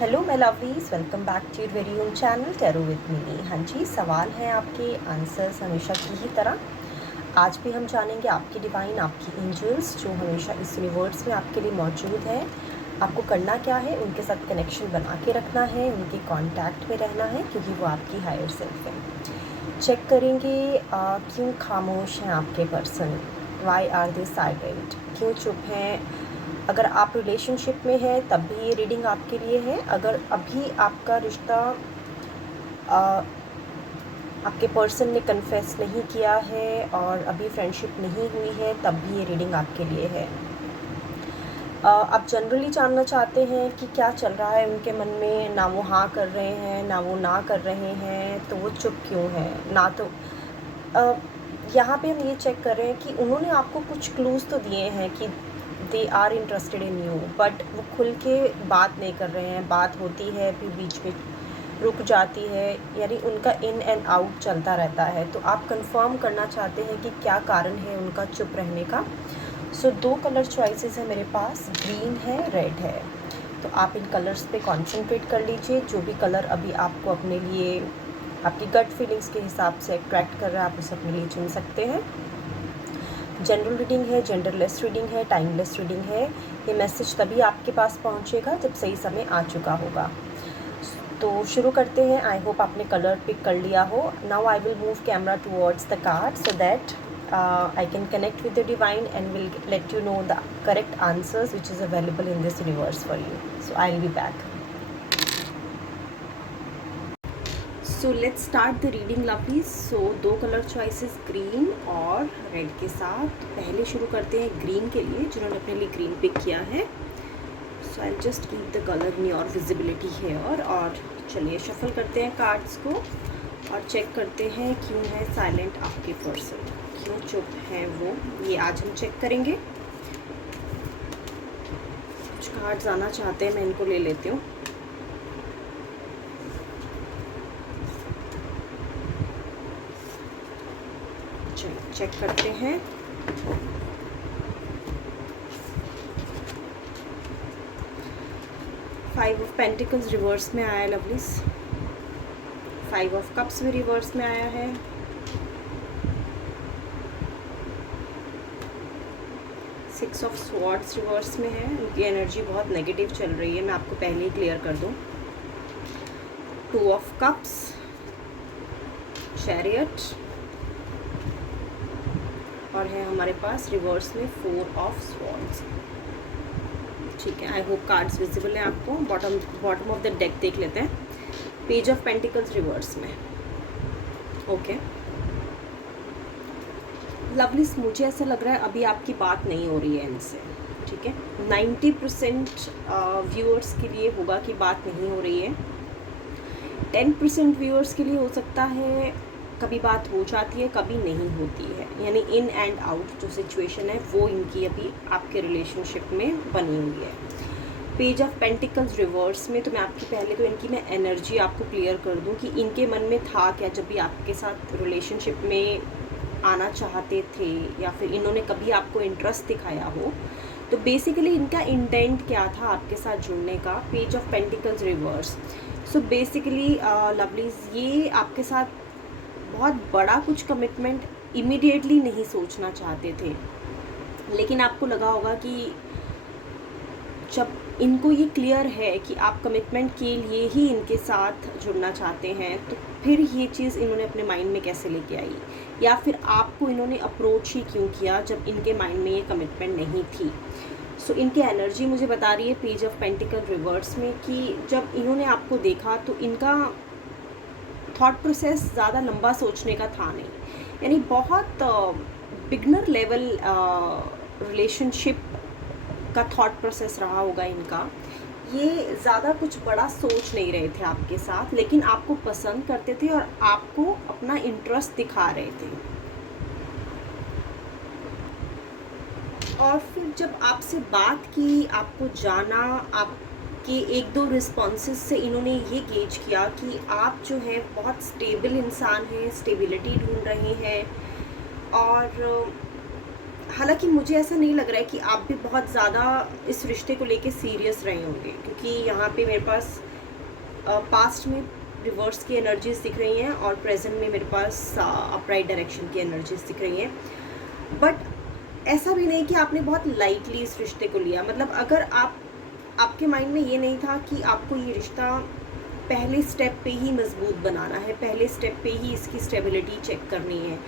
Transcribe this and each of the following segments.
Hello मैं लवलीज, welcome back to your very own channel tarot with me. हाँ जी, सवाल हैं आपके, आंसर्स हमेशा की ही तरह। आज भी हम जानेंगे आपकी डिवाइन, आपकी एंजल्स जो हमेशा इस यूनिवर्स में आपके लिए मौजूद हैं। आपको करना क्या है, उनके साथ कनेक्शन बना के रखना है, उनके कांटेक्ट में रहना है, क्योंकि वो आपकी हायर सेल्फ है। चेक करेंगे क्यों खामोश हैं आपके person, why are they silent, क्यों चुप हैं। अगर आप रिलेशनशिप में हैं तब भी ये रीडिंग आपके लिए है। अगर अभी आपका रिश्ता आपके पर्सन ने कन्फेस नहीं किया है और अभी फ्रेंडशिप नहीं हुई है, तब भी ये रीडिंग आपके लिए है। आप जनरली जानना चाहते हैं कि क्या चल रहा है उनके मन में, ना वो हाँ कर रहे हैं ना वो ना कर रहे हैं, तो वो चुप क्यों है ना। तो यहाँ पे हम ये चेक कर रहे हैं कि उन्होंने आपको कुछ क्लूज़ तो दिए हैं कि they are interested in you, but वो खुल के बात नहीं कर रहे हैं। बात होती है फिर बीच में रुक जाती है, यानी उनका इन एंड आउट चलता रहता है। तो आप कंफर्म करना चाहते हैं कि क्या कारण है उनका चुप रहने का। सो 2 कलर चॉइसेस है मेरे पास, ग्रीन है, रेड है। तो आप इन कलर्स पे कंसंट्रेट कर लीजिए। जो भी कलर अभी आपको अपने लिए, आपकी गट फीलिंग्स के हिसाब से अट्रैक्ट कर रहा है, आप उसे अपने लिए चुन सकते हैं। जनरल रीडिंग है, जेंडरलेस रीडिंग है, टाइमलेस रीडिंग है। ये मैसेज तभी आपके पास पहुंचेगा जब सही समय आ चुका होगा। तो शुरू करते हैं। आई होप आपने कलर पिक कर लिया हो। Now I will move camera towards the card so that I can connect with the divine and will let you know the correct answers which is available in this universe for you. So I'll be back. So let's start the reading lovelies. So 2 colour choices green और red के साथ। पहले शुरू करते हैं green के लिए, जिन्होंने अपने लिए ग्रीन पिक किया है। So I just keep the colour in your visibility here. और चलिए शफल करते हैं कार्ड्स को और चेक करते हैं क्यों है साइलेंट आपके पर्सन, क्यों चुप है वो, ये आज हम चेक करेंगे। कुछ कार्ड्स आना चाहते हैं, मैं इनको ले लेती हूँ। चलिए चेक करते हैं। फाइव ऑफ पेंटिकल्स रिवर्स में आया है लवलीज। 5 ऑफ कप्स भी रिवर्स में आया है। सिक्स ऑफ स्वॉर्ड्स रिवर्स में है। उनकी एनर्जी बहुत नेगेटिव चल रही है, मैं आपको पहले ही क्लियर कर दूं। 2 ऑफ कप्स, चैरियट, और है हमारे पास रिवर्स में 4 ऑफ स्वॉर्ड्स। ठीक है, आई होप कार्ड्स विजिबल है आपको। बॉटम ऑफ द डेक देख लेते हैं। पेज ऑफ पेंटिकल्स रिवर्स में। ओके लवलीज, मुझे ऐसा लग रहा है अभी आपकी बात नहीं हो रही है इनसे। ठीक है, 90% व्यूअर्स के लिए होगा कि बात नहीं हो रही है। 10% व्यूअर्स के लिए हो सकता है कभी बात हो जाती है, कभी नहीं होती है। यानी इन एंड आउट जो सिचुएशन है वो इनकी अभी आपके रिलेशनशिप में बनी हुई है। पेज ऑफ पेंटिकल्स रिवर्स में तो मैं आपकी पहले तो इनकी मैं एनर्जी आपको क्लियर कर दूं कि इनके मन में था क्या जब भी आपके साथ रिलेशनशिप में आना चाहते थे, या फिर इन्होंने कभी आपको इंटरेस्ट दिखाया हो। तो बेसिकली इनका इंटेंट क्या था आपके साथ जुड़ने का। Page of pentacles reverse. So basically lovelies, ये आपके साथ बहुत बड़ा कुछ कमिटमेंट इमीडिएटली नहीं सोचना चाहते थे, लेकिन आपको लगा होगा कि जब इनको ये क्लियर है कि आप कमिटमेंट के लिए ही इनके साथ जुड़ना चाहते हैं, तो फिर ये चीज़ इन्होंने अपने माइंड में कैसे लेके आई, या फिर आपको इन्होंने अप्रोच ही क्यों किया जब इनके माइंड में ये कमिटमेंट नहीं थी। सो इनकी एनर्जी मुझे बता रही है पेज ऑफ पेंटिकल रिवर्स में कि जब इन्होंने आपको देखा तो इनका थॉट प्रोसेस ज़्यादा लंबा सोचने का था नहीं, यानी बहुत बिगनर लेवल रिलेशनशिप का थॉट प्रोसेस रहा होगा इनका। ये ज़्यादा कुछ बड़ा सोच नहीं रहे थे आपके साथ, लेकिन आपको पसंद करते थे और आपको अपना इंटरेस्ट दिखा रहे थे। और फिर जब आपसे बात की, आपको जाना, आपके 1-2 रिस्पॉन्सेस से इन्होंने ये गेज किया कि आप जो है बहुत स्टेबल इंसान हैं, स्टेबिलिटी ढूंढ रहे हैं। और हालांकि मुझे ऐसा नहीं लग रहा है कि आप भी बहुत ज़्यादा इस रिश्ते को लेके सीरियस रहे होंगे, क्योंकि यहाँ पे मेरे पास पास्ट में रिवर्स की एनर्जीज दिख रही हैं और प्रेजेंट में मेरे पास अपराइट डायरेक्शन की एनर्जीज दिख रही हैं। बट ऐसा भी नहीं कि आपने बहुत लाइटली इस रिश्ते को लिया। मतलब अगर आपके माइंड में ये नहीं था कि आपको ये रिश्ता पहले स्टेप पे ही मजबूत बनाना है, पहले स्टेप पे ही इसकी स्टेबिलिटी चेक करनी है,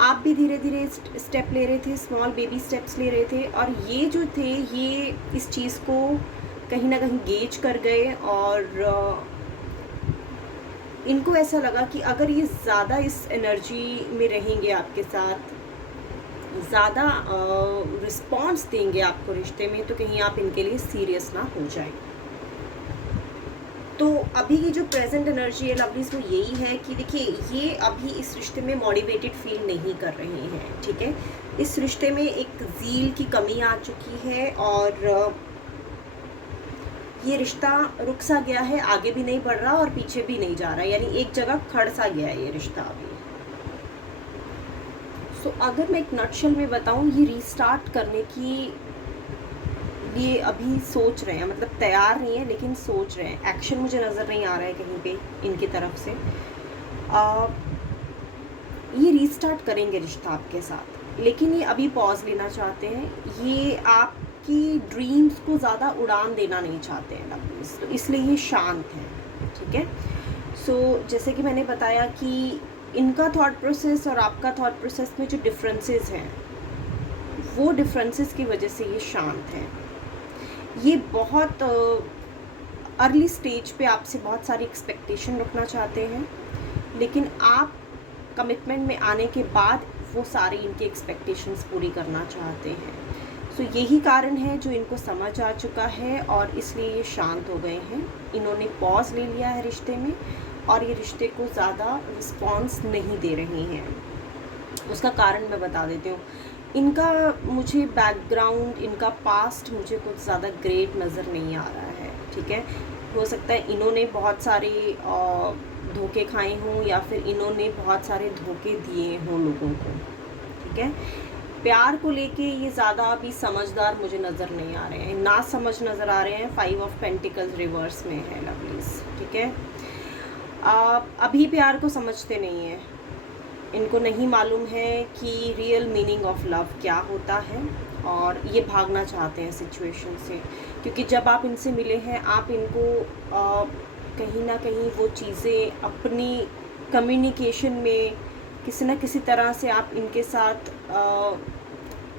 आप भी धीरे धीरे स्टेप ले रहे थे, स्मॉल बेबी स्टेप्स ले रहे थे, और ये जो थे ये इस चीज़ को कहीं ना कहीं गेज कर गए। और इनको ऐसा लगा कि अगर ये ज़्यादा इस एनर्जी में रहेंगे, आपके साथ ज़्यादा रिस्पॉन्स देंगे आपको रिश्ते में, तो कहीं आप इनके लिए सीरियस ना हो जाए। तो अभी की जो प्रेजेंट एनर्जी है लवलीज, वो यही है कि देखिए ये अभी इस रिश्ते में मोटिवेटेड फील नहीं कर रहे हैं, ठीक है। इस रिश्ते में एक ज़ील की कमी आ चुकी है और ये रिश्ता रुक सा गया है, आगे भी नहीं बढ़ रहा और पीछे भी नहीं जा रहा, यानी एक जगह खड़ सा गया है ये रिश्ता अभी। सो अगर मैं एक नटशेल में बताऊं, ये रीस्टार्ट करने की लिए अभी सोच रहे हैं, मतलब तैयार नहीं है लेकिन सोच रहे हैं। एक्शन मुझे नज़र नहीं आ रहा है कहीं पे इनकी तरफ से। ये रीस्टार्ट करेंगे रिश्ता आपके साथ, लेकिन ये अभी पॉज लेना चाहते हैं। ये आपकी ड्रीम्स को ज़्यादा उड़ान देना नहीं चाहते हैं लवलीज, तो इसलिए ये शांत हैं, ठीक है। सो जैसे कि मैंने बताया कि इनका थॉट प्रोसेस और आपका थॉट प्रोसेस में जो डिफरेंसेस हैं, वो डिफरेंसेस की वजह से ये शांत हैं। ये बहुत अर्ली स्टेज पे आपसे बहुत सारी एक्सपेक्टेशन रखना चाहते हैं, लेकिन आप कमिटमेंट में आने के बाद वो सारी इनकी एक्सपेक्टेशंस पूरी करना चाहते हैं। सो यही कारण है जो इनको समझ आ चुका है और इसलिए ये शांत हो गए हैं। इन्होंने पॉज ले लिया है रिश्ते में और ये रिश्ते को ज़्यादा रिस्पॉन्स नहीं दे रहे हैं। उसका कारण मैं बता देती हूँ। इनका मुझे बैकग्राउंड, इनका पास्ट मुझे कुछ ज़्यादा ग्रेट नज़र नहीं आ रहा है, ठीक है। हो सकता है इन्होंने बहुत सारे धोखे खाए हों या फिर इन्होंने बहुत सारे धोखे दिए हों लोगों को, ठीक है। प्यार को लेके ये ज़्यादा अभी समझदार मुझे नज़र नहीं आ रहे हैं, ना समझ नज़र आ रहे हैं। 5 ऑफ पेंटिकल्स रिवर्स में है लवलीज, ठीक है। अभी प्यार को समझते नहीं हैं, इनको नहीं मालूम है कि रियल मीनिंग ऑफ लव क्या होता है और ये भागना चाहते हैं सिचुएशन से, क्योंकि जब आप इनसे मिले हैं आप इनको कहीं ना कहीं वो चीज़ें अपनी कम्युनिकेशन में किसी न किसी तरह से आप इनके साथ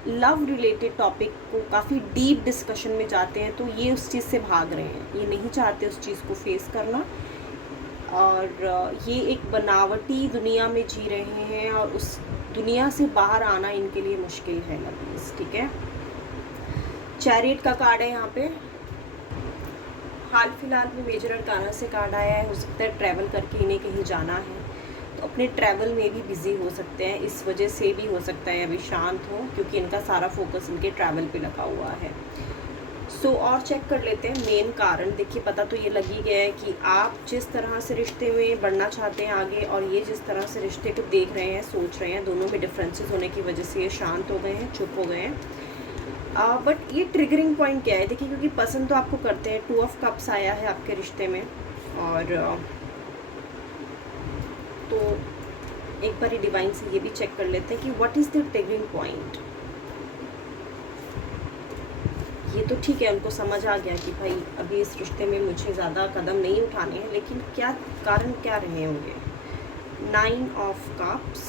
लव रिलेटेड टॉपिक को काफ़ी डीप डिस्कशन में जाते हैं, तो ये उस चीज़ से भाग रहे हैं, ये नहीं चाहते उस चीज़ को फेस करना। और ये एक बनावटी दुनिया में जी रहे हैं और उस दुनिया से बाहर आना इनके लिए मुश्किल है लवलीज, ठीक है। चैरियट का कार्ड है यहाँ पे। हाल फिलहाल में मेजर अरकाना से कार्ड आया है। हो सकता है ट्रैवल करके इन्हें कहीं जाना है, तो अपने ट्रैवल में भी बिज़ी हो सकते हैं, इस वजह से भी हो सकता है अभी शांत हो, क्योंकि इनका सारा फोकस इनके ट्रैवल पे लगा हुआ है। सो और चेक कर लेते हैं मेन कारण। देखिए पता तो ये लग ही गया है कि आप जिस तरह से रिश्ते में बढ़ना चाहते हैं आगे, और ये जिस तरह से रिश्ते को देख रहे हैं, सोच रहे हैं, दोनों में डिफरेंसेस होने की वजह से ये शांत हो गए हैं, चुप हो गए हैं। बट ये ट्रिगरिंग पॉइंट क्या है देखिए, क्योंकि पसंद तो आपको करते हैं। 2 ऑफ कप्स आया है आपके रिश्ते में, और तो एक बार डिवाइन से ये भी चेक कर लेते हैं कि what is the triggering point. ये तो ठीक है, उनको समझ आ गया कि भाई अभी इस रिश्ते में मुझे ज़्यादा कदम नहीं उठाने हैं, लेकिन क्या कारण क्या रहे होंगे। 9 ऑफ कप्स,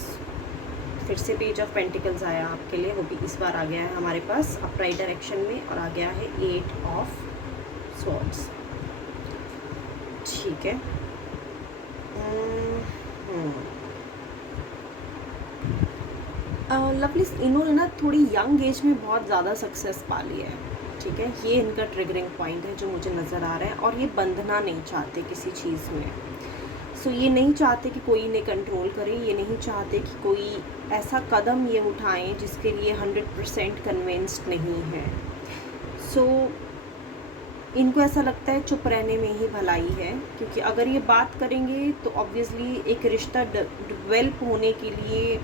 फिर से पेज ऑफ पेंटिकल्स आया आपके लिए, वो भी इस बार आ गया है हमारे पास अपराइट डायरेक्शन में, और आ गया है 8 ऑफ स्वॉर्ड्स, ठीक है। लवलीज, इन्होंने ना थोड़ी यंग एज में बहुत ज़्यादा सक्सेस पा लिया है, ठीक है। ये इनका ट्रिगरिंग पॉइंट है जो मुझे नज़र आ रहा है, और ये बंधना नहीं चाहते किसी चीज़ में। सो ये नहीं चाहते कि कोई इन्हें कंट्रोल करे, ये नहीं चाहते कि कोई ऐसा कदम ये उठाएं जिसके लिए 100% कन्विंस्ड नहीं है। सो इनको ऐसा लगता है चुप रहने में ही भलाई है, क्योंकि अगर ये बात करेंगे तो ऑब्वियसली एक रिश्ता डेवलप होने के लिए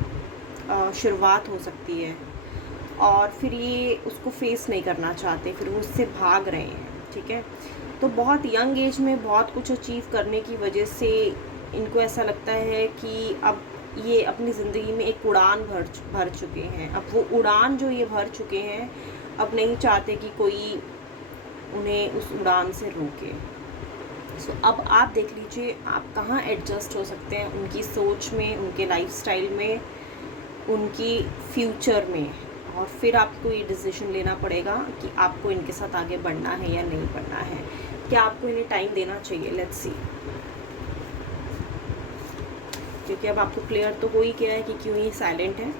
शुरुआत हो सकती है, और फिर ये उसको फेस नहीं करना चाहते, फिर वो उससे भाग रहे हैं, ठीक है। तो बहुत यंग एज में बहुत कुछ अचीव करने की वजह से इनको ऐसा लगता है कि अब ये अपनी ज़िंदगी में एक उड़ान भर चुके हैं। अब वो उड़ान जो ये भर चुके हैं, अब नहीं चाहते कि कोई उन्हें उस उड़ान से रोके। सो अब आप देख लीजिए आप कहाँ एडजस्ट हो सकते हैं उनकी सोच में, उनके लाइफस्टाइल में, उनकी फ्यूचर में, और फिर आपको ये डिसीजन लेना पड़ेगा कि आपको इनके साथ आगे बढ़ना है या नहीं बढ़ना है, क्या आपको इन्हें टाइम देना चाहिए। लेट्स सी, क्योंकि अब आपको क्लियर तो हो ही गया है कि क्यों ये साइलेंट है।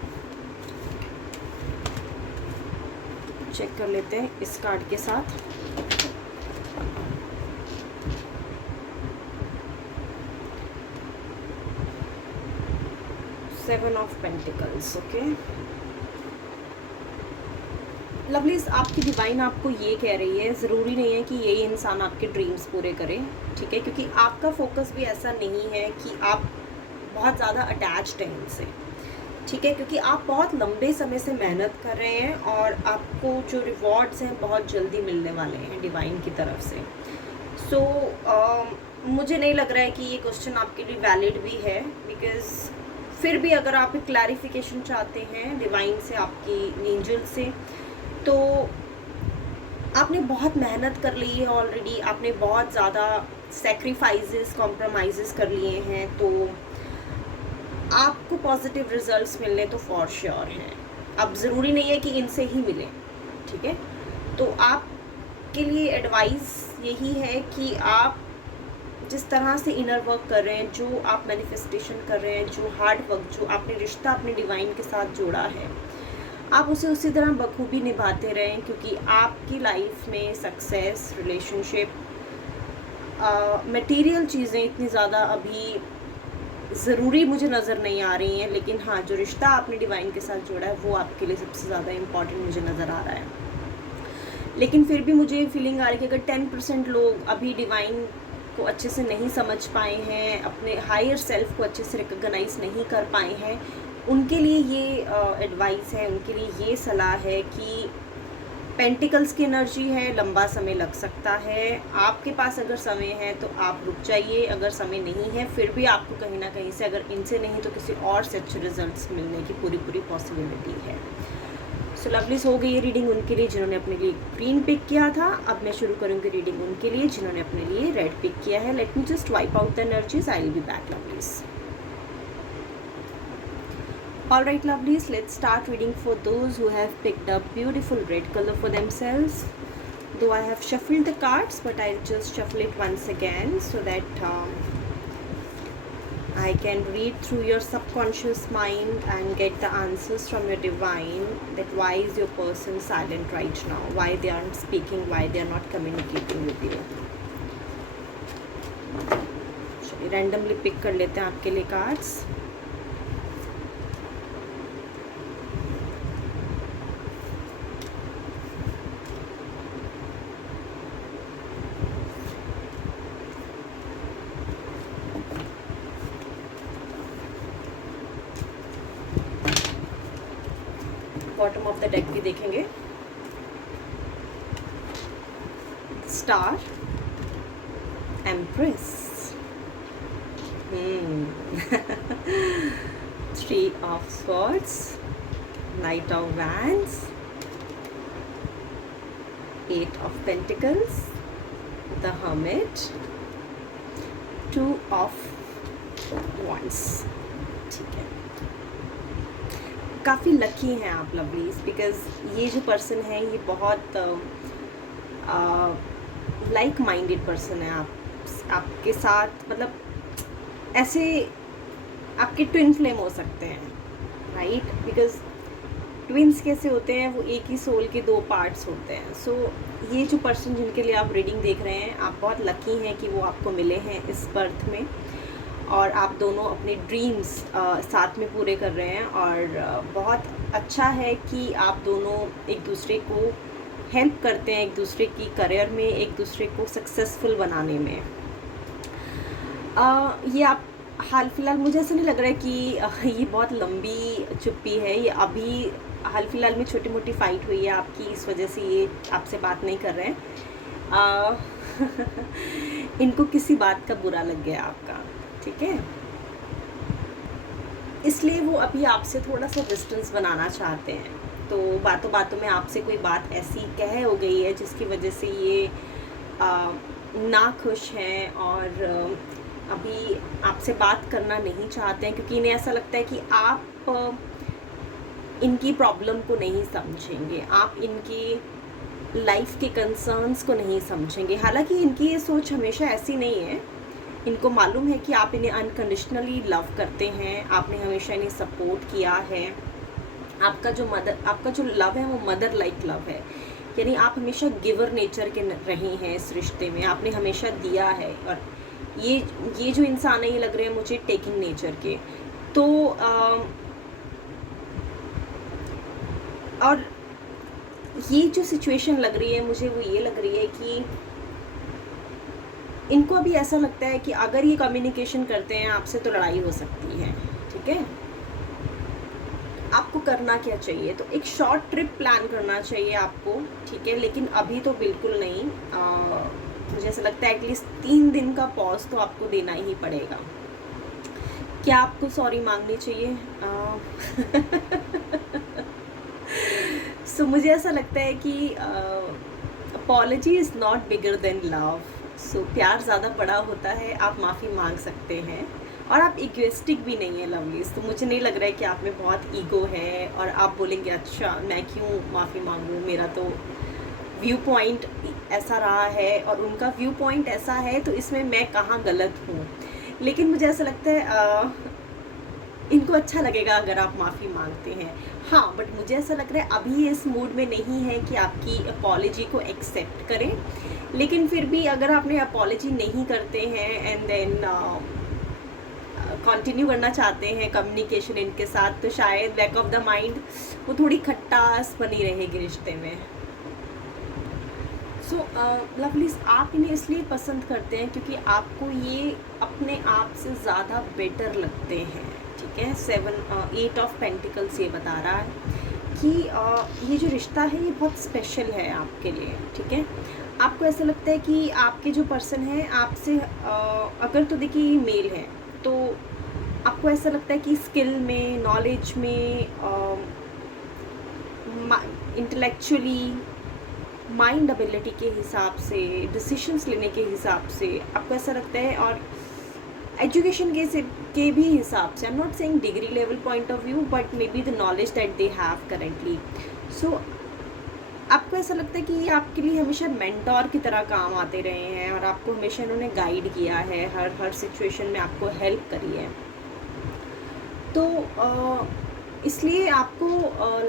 चेक कर लेते हैं इस कार्ड के साथ। Seven of pentacles, okay. Lovelies, आपकी डिवाइन आपको ये कह रही है, ज़रूरी नहीं है कि यही इंसान आपके ड्रीम्स पूरे करे, ठीक है, क्योंकि आपका फोकस भी ऐसा नहीं है कि आप बहुत ज़्यादा अटैच्ड हैं इनसे, ठीक है, क्योंकि आप बहुत लंबे समय से मेहनत कर रहे हैं और आपको जो रिवॉर्ड्स हैं बहुत जल्दी मिलने वाले हैं डिवाइन की तरफ से। सो मुझे नहीं लग रहा है कि ये क्वेश्चन आपके लिए वैलिड भी है, बिकॉज़ फिर भी अगर आप एक क्लैरिफिकेशन चाहते हैं डिवाइन से, आपकी एंजल से, तो आपने बहुत मेहनत कर ली है ऑलरेडी, आपने बहुत ज़्यादा सेक्रीफाइसेस, कॉम्प्रोमाइज़ेस कर लिए हैं, तो आपको पॉजिटिव रिजल्ट्स मिलने तो फॉर श्योर हैं। अब ज़रूरी नहीं है कि इनसे ही मिले, ठीक है। तो आपके लिए एडवाइस यही है कि आप जिस तरह से इनर वर्क कर रहे हैं, जो आप मैनिफेस्टेशन कर रहे हैं, जो हार्ड वर्क, जो आपने रिश्ता अपने डिवाइन के साथ जोड़ा है, आप उसे उसी तरह बखूबी निभाते रहें, क्योंकि आपकी लाइफ में सक्सेस, रिलेशनशिप, मटेरियल चीज़ें इतनी ज़्यादा अभी ज़रूरी मुझे नज़र नहीं आ रही हैं, लेकिन हाँ, जो रिश्ता आपने डिवाइन के साथ जोड़ा है वो आपके लिए सबसे ज़्यादा इम्पॉर्टेंट मुझे नज़र आ रहा है। लेकिन फिर भी मुझे फीलिंग आ रही है कि अगर 10% लोग अभी डिवाइन को अच्छे से नहीं समझ पाए हैं, अपने हायर सेल्फ को अच्छे से रिकॉग्नाइज नहीं कर पाए हैं, उनके लिए ये एडवाइस है, उनके लिए ये सलाह है कि पेंटिकल्स की एनर्जी है, लंबा समय लग सकता है। आपके पास अगर समय है तो आप रुक जाइए, अगर समय नहीं है फिर भी आपको कहीं ना कहीं से, अगर इनसे नहीं तो किसी और से अच्छे रिजल्ट्स मिलने की पूरी पॉसिबिलिटी है। सो लवलीज, हो गई ये रीडिंग उनके लिए जिन्होंने अपने लिए ग्रीन पिक किया था। अब मैं शुरू करूँगी रीडिंग उनके लिए जिन्होंने अपने लिए रेड पिक किया है। Let me just wipe out the energies, I will be back lovelies. Alright lovelies, let's start reading for those who have picked up beautiful red color for themselves. Though I have shuffled the cards, but I'll just shuffle it once again so that I can read through your subconscious mind and get the answers from your divine, that why is your person silent right now, why they aren't speaking, why they are not communicating with you. चलिए randomly pick कर लेते हैं आपके लिए cards. Bottom of the deck भी देखेंगे। Star, empress, three of swords, knight of wands, eight of pentacles, the hermit, two of wands. ठीक है, काफ़ी लकी हैं आप लवलीज, बिकॉज़ ये जो पर्सन है ये बहुत लाइक माइंडेड पर्सन है। आपके साथ, मतलब ऐसे आपके ट्विन फ्लेम हो सकते हैं, राइट, बिकॉज़ ट्विन्स कैसे होते हैं, वो एक ही सोल के दो पार्ट्स होते हैं। सो ये जो पर्सन जिनके लिए आप रीडिंग देख रहे हैं, आप बहुत लकी हैं कि वो आपको मिले हैं इस बर्थ में, और आप दोनों अपने ड्रीम्स साथ में पूरे कर रहे हैं। और बहुत अच्छा है कि आप दोनों एक दूसरे को हेल्प करते हैं, एक दूसरे की करियर में, एक दूसरे को सक्सेसफुल बनाने में। ये आप हाल फिलहाल, मुझे ऐसा नहीं लग रहा है कि ये बहुत लंबी चुप्पी है, ये अभी हाल फिलहाल में छोटी मोटी फ़ाइट हुई है आपकी, इस वजह से ये आपसे बात नहीं कर रहे हैं। इनको किसी बात का बुरा लग गया आपका, ठीक है, इसलिए वो अभी आपसे थोड़ा सा डिस्टेंस बनाना चाहते हैं। तो बातों बातों में आपसे कोई बात ऐसी कह हो गई है जिसकी वजह से ये ना खुश हैं और अभी आपसे बात करना नहीं चाहते हैं, क्योंकि इन्हें ऐसा लगता है कि आप इनकी प्रॉब्लम को नहीं समझेंगे, आप इनकी लाइफ के कंसर्न्स को नहीं समझेंगे। हालांकि इनकी ये सोच हमेशा ऐसी नहीं है, इनको मालूम है कि आप इन्हें अनकंडीशनली लव करते हैं, आपने हमेशा इन्हें सपोर्ट किया है, आपका जो लव है वो मदर लाइक लव है, यानी आप हमेशा गिवर नेचर के रहे हैं इस रिश्ते में, आपने हमेशा दिया है। और ये जो इंसान है ये लग रहे हैं मुझे टेकिंग नेचर के। तो और ये जो सिचुएशन लग रही है मुझे वो ये लग रही है कि इनको अभी ऐसा लगता है कि अगर ये कम्युनिकेशन करते हैं आपसे तो लड़ाई हो सकती है, ठीक है। आपको करना क्या चाहिए, तो एक शॉर्ट ट्रिप प्लान करना चाहिए आपको, ठीक है, लेकिन अभी तो बिल्कुल नहीं। मुझे ऐसा लगता है एटलीस्ट 3 दिन का पॉज तो आपको देना ही पड़ेगा। क्या आपको सॉरी मांगनी चाहिए? सो मुझे ऐसा लगता है कि apology is not bigger than love. So प्यार ज़्यादा बड़ा होता है, आप माफ़ी मांग सकते हैं और आप इगोइस्टिक भी नहीं है लवलीज। तो मुझे नहीं लग रहा है कि आप में बहुत ईगो है और आप बोलेंगे अच्छा मैं क्यों माफ़ी मांगूँ, मेरा तो व्यू पॉइंट ऐसा रहा है और उनका व्यू पॉइंट ऐसा है, तो इसमें मैं कहाँ गलत हूँ। लेकिन मुझे ऐसा लगता है इनको अच्छा लगेगा अगर आप माफ़ी मांगते हैं। हाँ, बट मुझे ऐसा लग रहा है अभी ये इस मूड में नहीं है कि आपकी अपॉलजी को एक्सेप्ट करें। लेकिन फिर भी अगर आपने अपॉलजी नहीं करते हैं एंड देन कंटिन्यू करना चाहते हैं कम्युनिकेशन इनके साथ, तो शायद बैक ऑफ द माइंड वो थोड़ी खट्टास बनी रहेगी रिश्ते में। सो लवलीज, आप इन्हें इसलिए पसंद करते हैं क्योंकि आपको ये अपने आप से ज़्यादा बेटर लगते हैं, ठीक है। 8 ऑफ पेंटिकल्स ये बता रहा है कि ये जो रिश्ता है ये बहुत स्पेशल है आपके लिए, ठीक है। आपको ऐसा लगता है कि आपके जो पर्सन है आपसे अगर तो देखिए ये मेल है तो आपको ऐसा लगता है कि स्किल में, नॉलेज में, इंटेलेक्चुअली, माइंड एबिलिटी के हिसाब से, डिसीशंस लेने के हिसाब से आपको ऐसा लगता है, और एजुकेशन के भी हिसाब से, I am not saying degree level point of view but maybe the knowledge that they have currently. So आपको ऐसा लगता है कि ये आपके लिए हमेशा मेंटोर की तरह काम आते रहे हैं और आपको हमेशा इन्होंने गाइड किया है, हर सिचुएशन में आपको हेल्प करी है। तो इसलिए आपको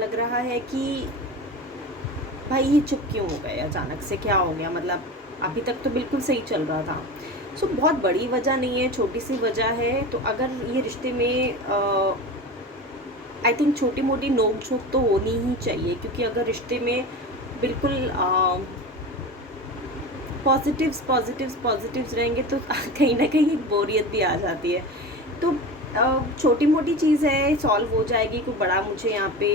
लग रहा है कि भाई ये चुप क्यों हो गए, अचानक से क्या हो गया, मतलब अभी तक तो बिल्कुल सही चल रहा था। सो बहुत बड़ी वजह नहीं है, छोटी सी वजह है। तो अगर ये रिश्ते में आई थिंक छोटी मोटी नोक झोंक तो होनी ही चाहिए, क्योंकि अगर रिश्ते में बिल्कुल पॉजिटिव्स रहेंगे तो कहीं ना कहीं बोरियत भी आ जाती है। तो छोटी मोटी चीज़ है, सॉल्व हो जाएगी, कोई बड़ा मुझे यहाँ पे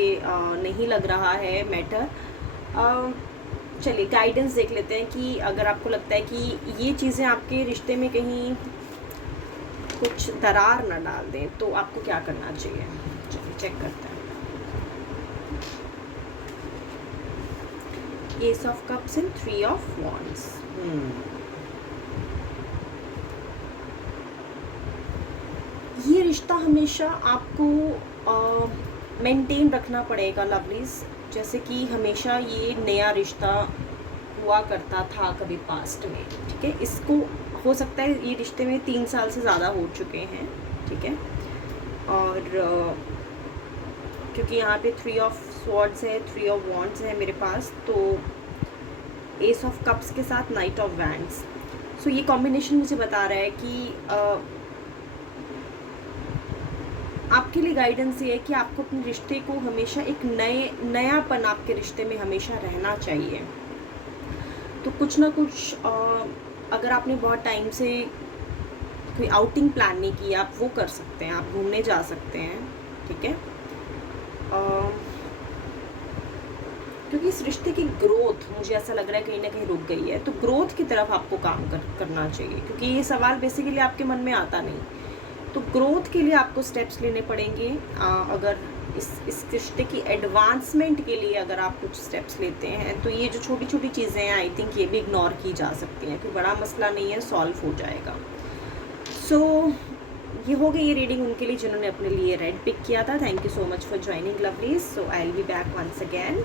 नहीं लग रहा है मैटर। चलिए गाइडेंस देख लेते हैं कि अगर आपको लगता है कि ये चीज़ें आपके रिश्ते में कहीं कुछ दरार ना डाल दें तो आपको क्या करना चाहिए। चलिए चेक करते हैं। S of cups and 3 of wands. ये रिश्ता हमेशा आपको मेंटेन रखना पड़ेगा लवलीज, जैसे कि हमेशा ये नया रिश्ता हुआ करता था कभी पास्ट में, ठीक है। इसको हो सकता है ये रिश्ते में 3 साल से ज़्यादा हो चुके हैं, ठीक है। और क्योंकि यहाँ पे 3 ऑफ स्वॉर्ड्स है, 3 ऑफ वॉन्ड्स है मेरे पास, तो एस ऑफ कप्स के साथ नाइट ऑफ वैंड्स। सो ये कॉम्बिनेशन मुझे बता रहा है कि आपके लिए गाइडेंस ये है कि आपको अपने रिश्ते को हमेशा एक नयापन आपके रिश्ते में हमेशा रहना चाहिए। तो कुछ ना कुछ अगर आपने बहुत टाइम से कोई आउटिंग प्लान नहीं की, आप वो कर सकते हैं, आप घूमने जा सकते हैं, ठीक है। क्योंकि इस रिश्ते की ग्रोथ मुझे ऐसा लग रहा है कहीं ना कहीं रुक गई है, तो ग्रोथ की तरफ आपको काम करना चाहिए, क्योंकि ये सवाल बेसिकली आपके मन में आता नहीं। तो ग्रोथ के लिए आपको स्टेप्स लेने पड़ेंगे। अगर इस रिश्ते की एडवांसमेंट के लिए अगर आप कुछ स्टेप्स लेते हैं तो ये जो छोटी छोटी चीज़ें हैं आई थिंक ये भी इग्नोर की जा सकती हैं, कोई बड़ा मसला नहीं है, सॉल्व हो जाएगा। सो ये हो गई ये रीडिंग उनके लिए जिन्होंने अपने लिए रेड पिक किया था। Thank you so much for joining lovelies. So I will be back once again.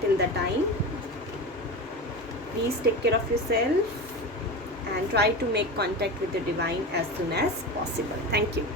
Till the time, please take care of yourself and try to make contact with the divine as soon as possible. Thank you.